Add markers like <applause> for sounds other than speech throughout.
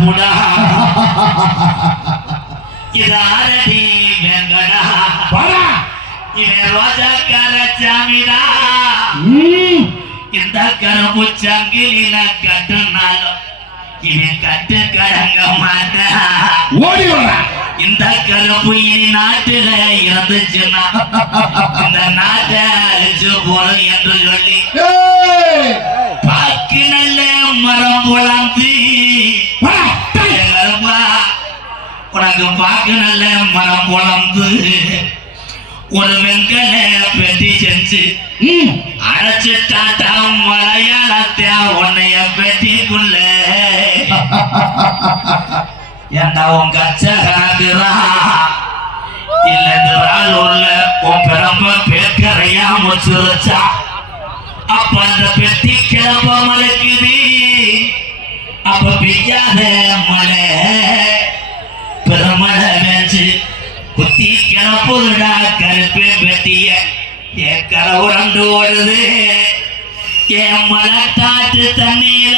புடா இது ஆரடி வெங்கடா. இவன் ரோஜாக்கார சாமிடா. இந்த கரும்பு சங்கிலின கட்டுனாலும் இவன் கட்டு கழங்க மாட்டா. ஓடி இந்த கரும்பு இனி நாட்டுல இருந்துச்சுன்னா இந்த நாட்டை அழிச்சு போறோம் என்று சொல்லி. பாக்கு நல்ல மரம் வளர்ந்து. உனக்கு பாக்கு நல்ல மரம் வளர்ந்து. ஒரு வெங்கல பெட்டி செஞ்சு. ம். அழைச்சிட்டாட்டா மலையாளத்தா உன்னைய பெட்டிக்குள்ள ஏண்டா உன் கச்ச கணக்குறா இல்ல திருவாரூர்ல உன் பிறம்ப பேக்கரையா முச்சுருச்சா அப்ப அந்த பெட்டி கிளம்ப மலைக்குது அப்ப பெய்யாத மலை பெருமழை வேஞ்சு குத்தி கிளப்புதுடா கருப்பே பெட்டிய. என் கரவுரண்டு ஓடுது. என் மலட்டாட்டு தண்ணியில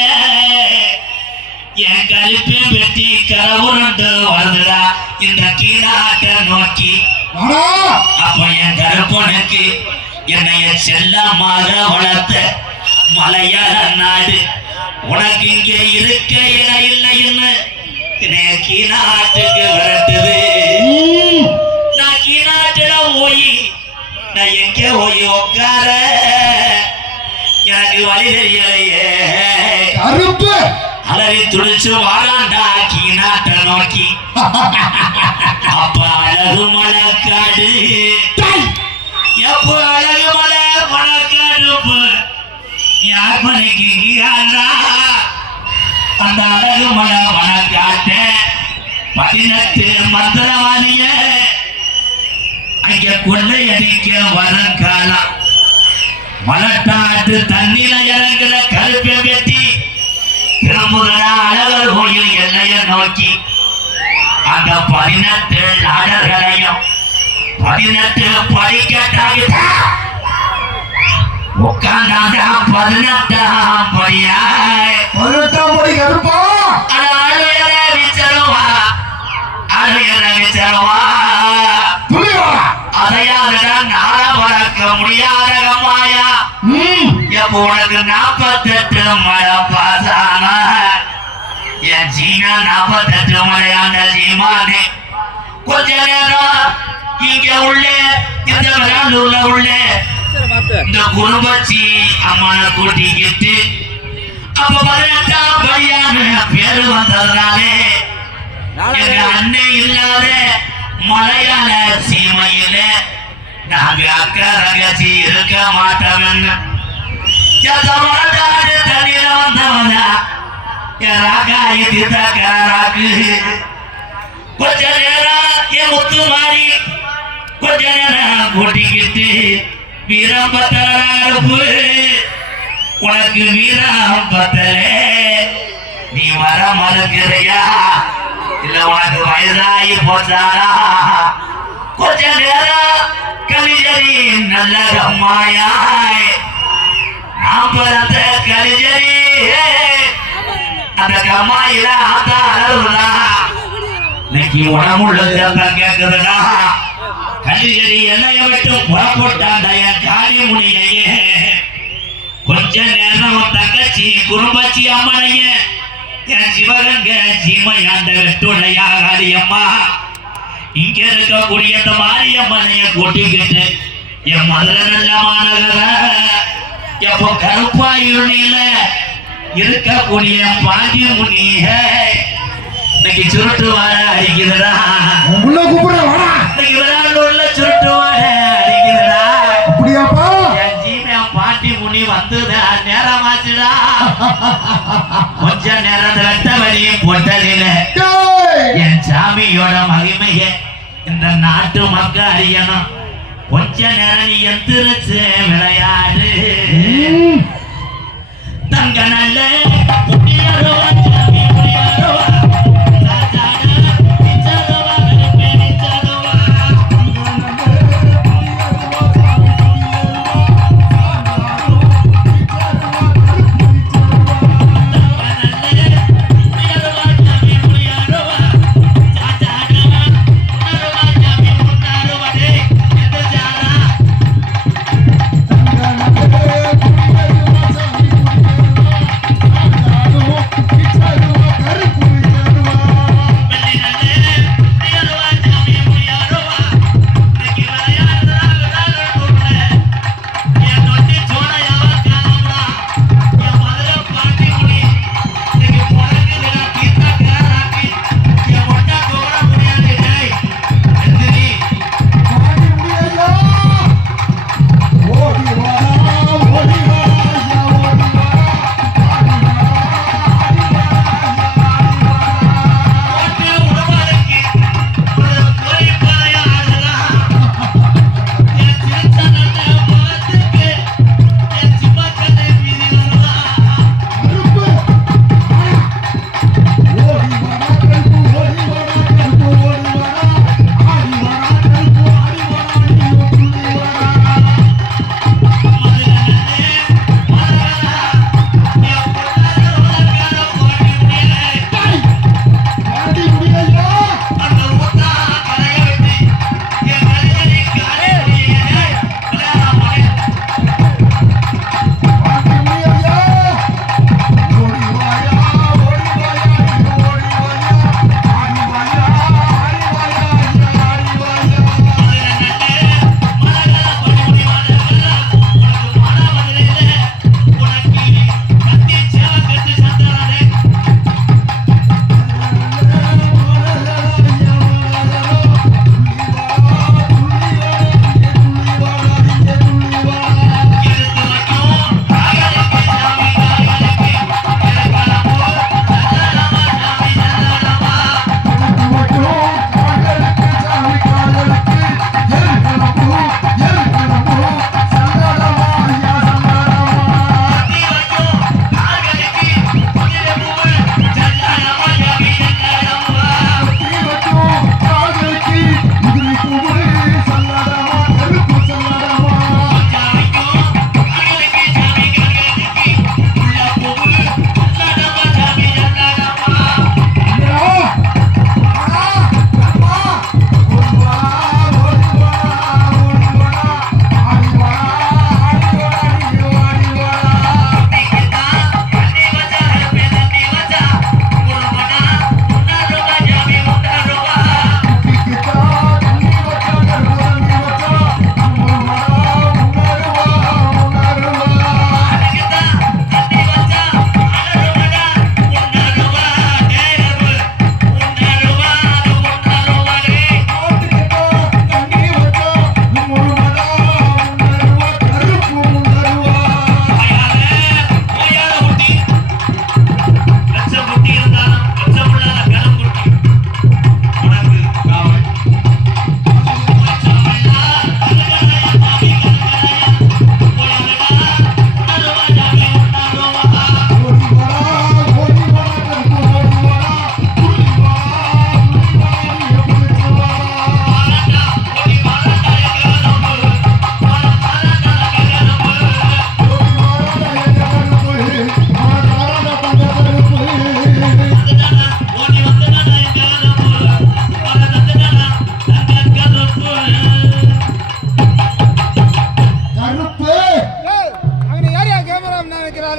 என் கருப்பே பெட்டி கரவுரண்டு வருதுடா இந்த கீழாட்ட நோக்கி. அப்ப என் கருப்பனுக்கு என்னைய செல்லமாக வளர்த்த மலையாள நாடு உனக்கு இங்கே இருக்க இடம் இல்லைன்னு என்னைய கீழாட்டுக்கு விரட்டுது. நான் கீழாட்டுல போய் நான் எங்க போய் உட்கார? எனக்கு வழி தெரியலையே. கருப்பு. அலறி துடிச்சு வாராண்டா கீழாட்ட நோக்கி. <laughs> அப்ப அழகு மலக்காடு. எப்போ அழகு மலை மணக்காடுப்பு யார் மனைக்கு அந்த அழகு மலை மணக்காட்ட பதினெட்டு மந்திரவாதிய அங்க கொள்ளையடிக்க வருங்காலம் மலட்டாட்டு தண்ணில இறங்குற கருப்பை வெட்டி திரும்புகிறா அழகர் கோயில் எல்லைய நோக்கி. அந்த பதினெட்டு நாடர்களையும் பதினெட்டு படிக்கட்டாகிட்டா உட்காந்தாங்க பதினெட்டாம் படியாய் பதினெட்டாம் படி கருப்பா உனக்கு நாற்பத்தெட்டு மழை பாசான என் சீனா நாற்பத்தெட்டு மழையான சீமானே கொஞ்ச நேரம் இங்க உள்ள இந்த விளாண்டூர்ல உள்ள இந்த குடும்பச்சி அம்மனை கூட்டிக்கிட்டு அப்ப பதினெட்டாம் பையான பேரு வந்ததுனாலே எங்க அண்ணன் இல்லாத மலையாள சீமையில நாங்க அக்கா ரகசி இருக்க மாட்டோம்னு. தண்ணியில வந்தவனா என் ராக்காயி தித்தக்காராக்கு கொஞ்ச நேரம் என் முத்து மாறி கொஞ்ச நேரம் கூட்டிக்கிட்டு வீரம் பத்தரப்பு உனக்கு வீரம் பத்தலே நீ வர மறுக்கிறியா இல்ல உனக்கு வயதாகி போச்சாரா கொஞ்ச நேரம் கலிஜரி நல்ல அம்மாயாய் நான் பிறந்த கலிஜரி அந்த கம்மாயில ஆத்தா அழகுடா இன்னைக்கு உடம்புள்ள சேர்ந்தான் கேக்குதுடா கலிஜரி என்னைய விட்டு புறப்பட்டாண்டா என் காளி முனியையே கொஞ்ச நேரம் தங்கச்சி குடும்பச்சி அம்மனைய. என் சிவகங்க சீமையாண்ட வெட்டுடையா காளியம்மா இங்க இருக்கக்கூடிய இந்த மாரியம்மனைய கூட்டிக்கிட்டு என் மதுரை நல்ல மாநகர எப்போ கருப்பாயிருணில இருக்கக்கூடிய பாண்டி முனிய. இன்னைக்கு சுருட்டு வாழ அடிக்குதுடா. உள்ள கூப்பிடுற வாடா. இன்னைக்கு விளையாடூர்ல முனி வந்துதா நேரமாச்சுடா. கொஞ்ச நேரம் வழியும் பொட்டலில என் சாமியோட மகிமைய இந்த நாட்டு மக்கள் அறியணும். கொஞ்ச நேரம் நீ எந்திரிச்சு விளையாடு. தங்க நல்ல